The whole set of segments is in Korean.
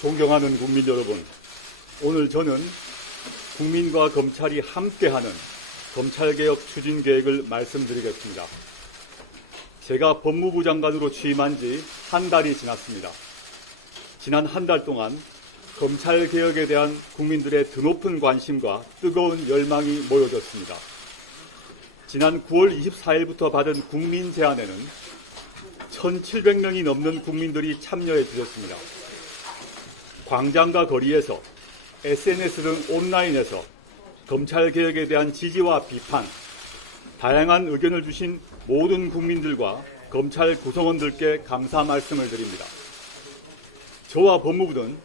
존경하는 국민 여러분, 오늘 저는 국민과 검찰이 함께하는 검찰개혁 추진 계획을 말씀드리겠습니다. 제가 법무부 장관으로 취임한 지 한 달이 지났습니다. 지난 한 달 동안 검찰개혁에 대한 국민들의 드높은 관심과 뜨거운 열망이 모여졌습니다. 지난 9월 24일부터 받은 국민 제안에는 1,700명이 넘는 국민들이 참여해 주셨습니다. 광장과 거리에서, SNS 등 온라인에서 검찰개혁에 대한 지지와 비판, 다양한 의견을 주신 모든 국민들과 검찰 구성원들께 감사 말씀을 드립니다. 저와 법무부는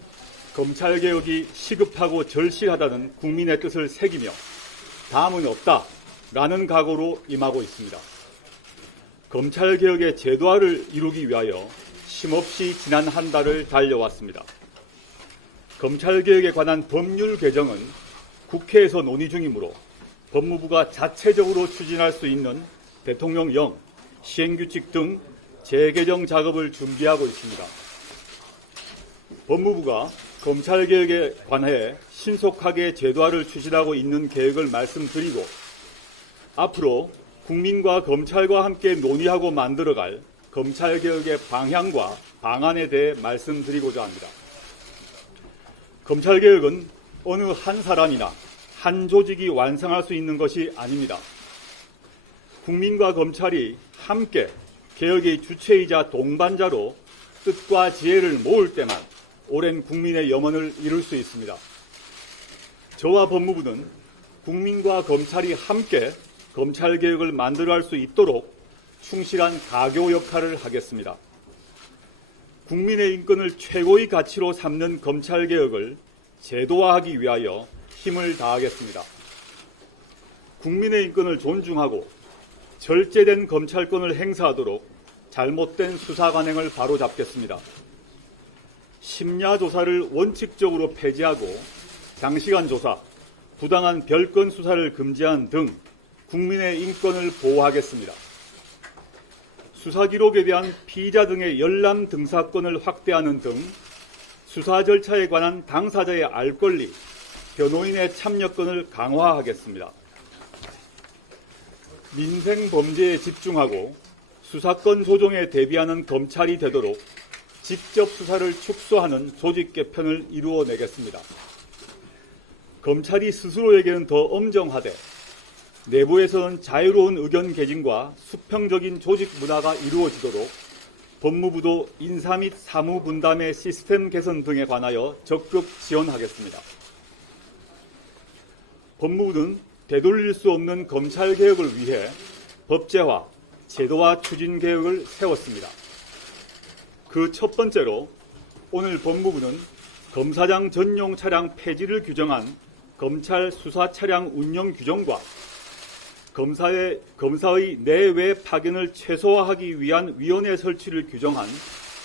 검찰개혁이 시급하고 절실하다는 국민의 뜻을 새기며 다음은 없다라는 각오로 임하고 있습니다. 검찰개혁의 제도화를 이루기 위하여 쉼없이 지난 한 달을 달려왔습니다. 검찰개혁에 관한 법률 개정은 국회에서 논의 중이므로 법무부가 자체적으로 추진할 수 있는 대통령령, 시행규칙 등 재개정 작업을 준비하고 있습니다. 법무부가 검찰개혁에 관해 신속하게 제도화를 추진하고 있는 계획을 말씀드리고 앞으로 국민과 검찰과 함께 논의하고 만들어갈 검찰개혁의 방향과 방안에 대해 말씀드리고자 합니다. 검찰개혁은 어느 한 사람이나 한 조직이 완성할 수 있는 것이 아닙니다. 국민과 검찰이 함께 개혁의 주체이자 동반자로 뜻과 지혜를 모을 때만 오랜 국민의 염원을 이룰 수 있습니다. 저와 법무부는 국민과 검찰이 함께 검찰개혁을 만들어갈 수 있도록 충실한 가교 역할을 하겠습니다. 국민의 인권을 최고의 가치로 삼는 검찰개혁을 제도화하기 위하여 힘을 다하겠습니다. 국민의 인권을 존중하고 절제된 검찰권을 행사하도록 잘못된 수사 관행을 바로잡겠습니다. 심야 조사를 원칙적으로 폐지하고 장시간 조사, 부당한 별건 수사를 금지한 등 국민의 인권을 보호하겠습니다. 수사 기록에 대한 피의자 등의 열람 등사권을 확대하는 등 수사 절차에 관한 당사자의 알 권리, 변호인의 참여권을 강화하겠습니다. 민생 범죄에 집중하고 수사권 조정에 대비하는 검찰이 되도록 직접 수사를 축소하는 조직 개편을 이루어내겠습니다. 검찰이 스스로에게는 더 엄정하되 내부에서는 자유로운 의견 개진과 수평적인 조직 문화가 이루어지도록 법무부도 인사 및 사무 분담의 시스템 개선 등에 관하여 적극 지원하겠습니다. 법무부는 되돌릴 수 없는 검찰개혁을 위해 법제화, 제도화 추진 계획을 세웠습니다. 그 첫 번째로 오늘 법무부는 검사장 전용 차량 폐지를 규정한 검찰 수사 차량 운영 규정과 검사의 내외 파견을 최소화하기 위한 위원회 설치를 규정한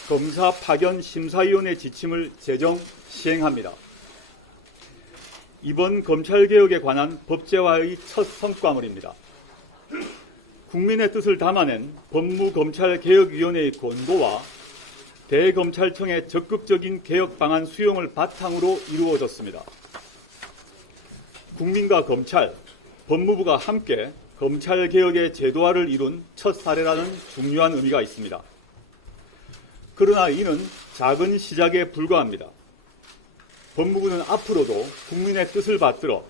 검사 파견 심사위원회 지침을 제정 시행합니다. 이번 검찰개혁에 관한 법제화의 첫 성과물입니다. 국민의 뜻을 담아낸 법무검찰개혁위원회의 권고와 대검찰청의 적극적인 개혁 방안 수용을 바탕으로 이루어졌습니다. 국민과 검찰, 법무부가 함께 검찰개혁의 제도화를 이룬 첫 사례라는 중요한 의미가 있습니다. 그러나 이는 작은 시작에 불과합니다. 법무부는 앞으로도 국민의 뜻을 받들어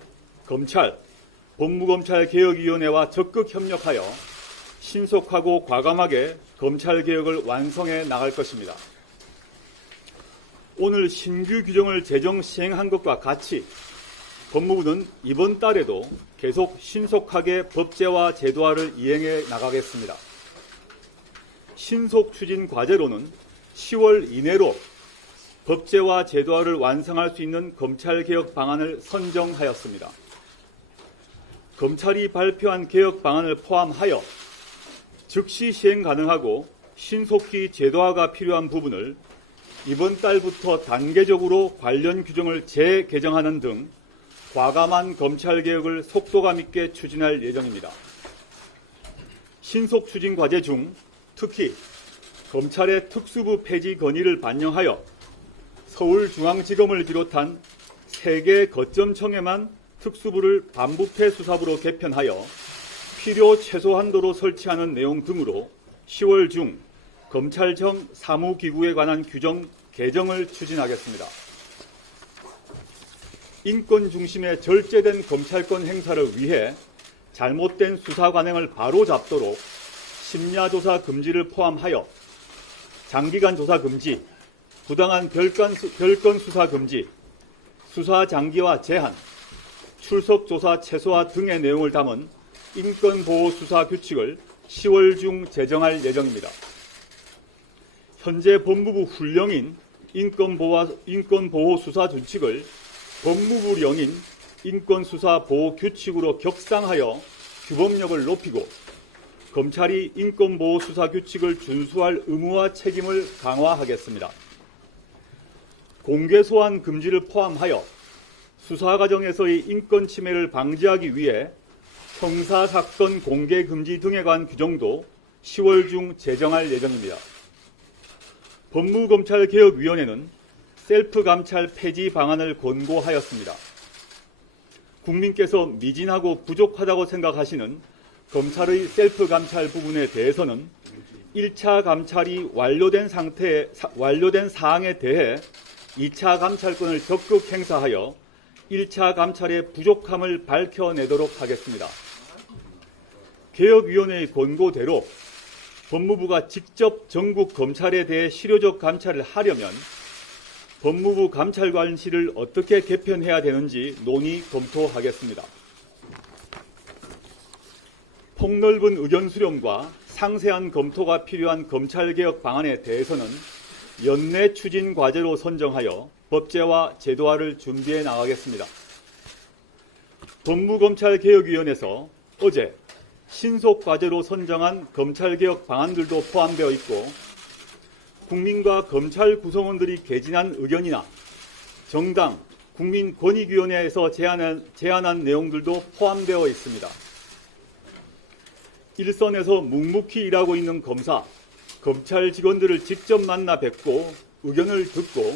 검찰, 법무검찰개혁위원회와 적극 협력하여 신속하고 과감하게 검찰개혁을 완성해 나갈 것입니다. 오늘 신규 규정을 제정 시행한 것과 같이 법무부는 이번 달에도 계속 신속하게 법제화 제도화를 이행해 나가겠습니다. 신속 추진 과제로는 10월 이내로 법제화 제도화를 완성할 수 있는 검찰개혁 방안을 선정하였습니다. 검찰이 발표한 개혁 방안을 포함하여 즉시 시행 가능하고 신속히 제도화가 필요한 부분을 이번 달부터 단계적으로 관련 규정을 재개정하는 등 과감한 검찰개혁을 속도감 있게 추진할 예정입니다. 신속 추진 과제 중 특히 검찰의 특수부 폐지 건의를 반영하여 서울중앙지검을 비롯한 3개 거점청에만 특수부를 반부패 수사부로 개편하여 필요 최소 한도로 설치하는 내용 등으로 10월 중 검찰청 사무기구에 관한 규정 개정을 추진하겠습니다. 인권 중심의 절제된 검찰권 행사를 위해 잘못된 수사 관행을 바로잡도록 심야조사 금지를 포함하여 장기간 조사 금지, 부당한 별건 수사 금지, 수사 장기화 제한, 출석 조사 최소화 등의 내용을 담은 인권보호 수사 규칙을 10월 중 제정할 예정입니다. 현재 법무부 훈령인 인권보호 수사 준칙을 법무부령인 인권수사보호 규칙으로 격상하여 규범력을 높이고 검찰이 인권보호 수사 규칙을 준수할 의무와 책임을 강화하겠습니다. 공개 소환 금지를 포함하여 수사 과정에서의 인권 침해를 방지하기 위해 형사사건 공개 금지 등에 관한 규정도 10월 중 제정할 예정입니다. 법무검찰개혁위원회는 셀프 감찰 폐지 방안을 권고하였습니다. 국민께서 미진하고 부족하다고 생각하시는 검찰의 셀프 감찰 부분에 대해서는 1차 감찰이 완료된 사항에 대해 2차 감찰권을 적극 행사하여 1차 감찰의 부족함을 밝혀내도록 하겠습니다. 개혁위원회의 권고대로 법무부가 직접 전국 검찰에 대해 실효적 감찰을 하려면 법무부 감찰관실을 어떻게 개편해야 되는지 논의 검토하겠습니다. 폭넓은 의견 수렴과 상세한 검토가 필요한 검찰개혁 방안에 대해서는 연내 추진 과제로 선정하여 법제화 제도화를 준비해 나가겠습니다. 법무검찰개혁위원회에서 어제 신속 과제로 선정한 검찰개혁 방안들도 포함되어 있고 국민과 검찰 구성원들이 개진한 의견이나 정당, 국민권익위원회에서 제안한 내용들도 포함되어 있습니다. 일선에서 묵묵히 일하고 있는 검사, 검찰 직원들을 직접 만나 뵙고 의견을 듣고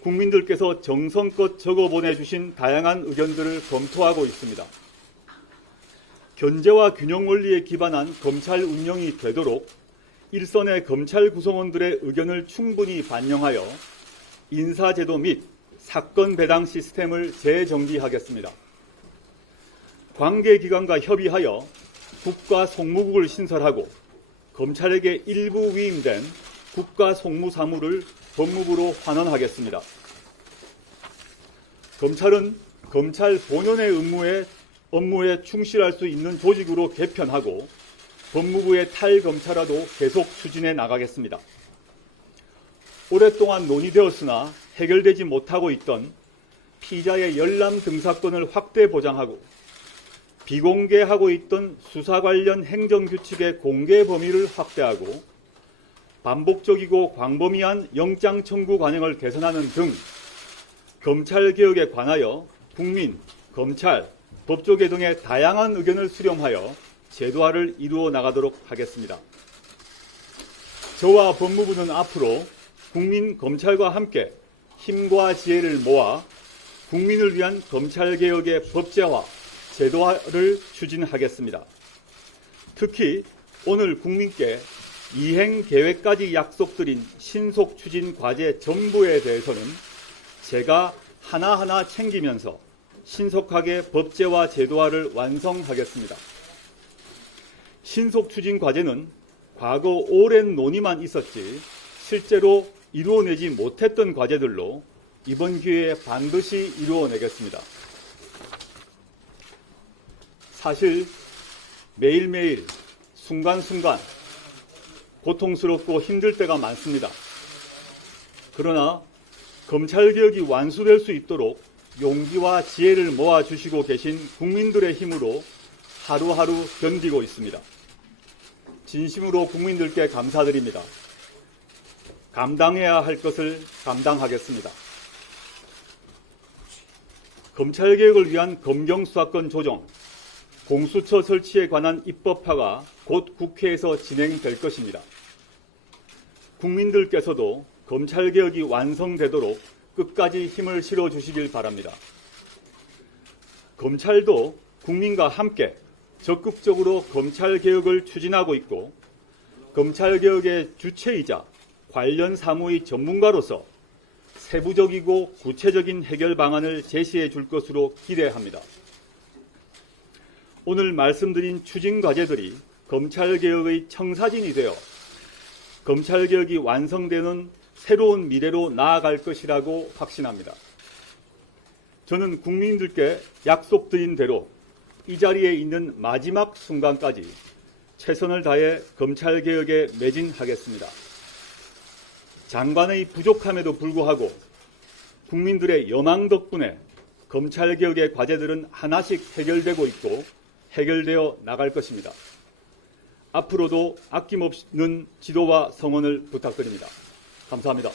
국민들께서 정성껏 적어 보내주신 다양한 의견들을 검토하고 있습니다. 견제와 균형 원리에 기반한 검찰 운영이 되도록 일선의 검찰 구성원들의 의견을 충분히 반영하여 인사제도 및 사건 배당 시스템을 재정비하겠습니다. 관계기관과 협의하여 국가송무국을 신설하고 검찰에게 일부 위임된 국가송무사무를 법무부로 환원하겠습니다. 검찰은 검찰 본연의 업무에 충실할 수 있는 조직으로 개편하고 법무부의 탈검찰화도 계속 추진해 나가겠습니다. 오랫동안 논의되었으나 해결되지 못하고 있던 피의자의 열람 등사권을 확대 보장하고 비공개하고 있던 수사 관련 행정규칙의 공개 범위를 확대하고 반복적이고 광범위한 영장 청구 관행을 개선하는 등 검찰개혁에 관하여 국민, 검찰, 법조계 등의 다양한 의견을 수렴하여 제도화를 이루어 나가도록 하겠습니다. 저와 법무부는 앞으로 국민 검찰과 함께 힘과 지혜를 모아 국민을 위한 검찰개혁의 법제화, 제도화를 추진하겠습니다. 특히 오늘 국민께 이행 계획까지 약속드린 신속 추진 과제 전부에 대해서는 제가 하나하나 챙기면서 신속하게 법제화 제도화를 완성하겠습니다. 신속 추진 과제는 과거 오랜 논의만 있었지 실제로 이루어내지 못했던 과제들로 이번 기회에 반드시 이루어내겠습니다. 사실 매일매일 순간순간 고통스럽고 힘들 때가 많습니다. 그러나 검찰개혁이 완수될 수 있도록 용기와 지혜를 모아주시고 계신 국민들의 힘으로 하루하루 견디고 있습니다. 진심으로 국민들께 감사드립니다. 감당해야 할 것을 감당하겠습니다. 검찰개혁을 위한 검경수사권 조정, 공수처 설치에 관한 입법화가 곧 국회에서 진행될 것입니다. 국민들께서도 검찰개혁이 완성되도록 끝까지 힘을 실어 주시길 바랍니다. 검찰도 국민과 함께 적극적으로 검찰개혁을 추진하고 있고 검찰개혁의 주체이자 관련 사무의 전문가로서 세부적이고 구체적인 해결 방안을 제시해 줄 것으로 기대합니다. 오늘 말씀드린 추진 과제들이 검찰개혁의 청사진이 되어 검찰개혁이 완성되는 새로운 미래로 나아갈 것이라고 확신합니다. 저는 국민들께 약속드린 대로 이 자리에 있는 마지막 순간까지 최선을 다해 검찰개혁에 매진하겠습니다. 장관의 부족함에도 불구하고 국민들의 여망 덕분에 검찰개혁의 과제들은 하나씩 해결되고 있고 해결되어 나갈 것입니다. 앞으로도 아낌없는 지도와 성원을 부탁드립니다. 감사합니다.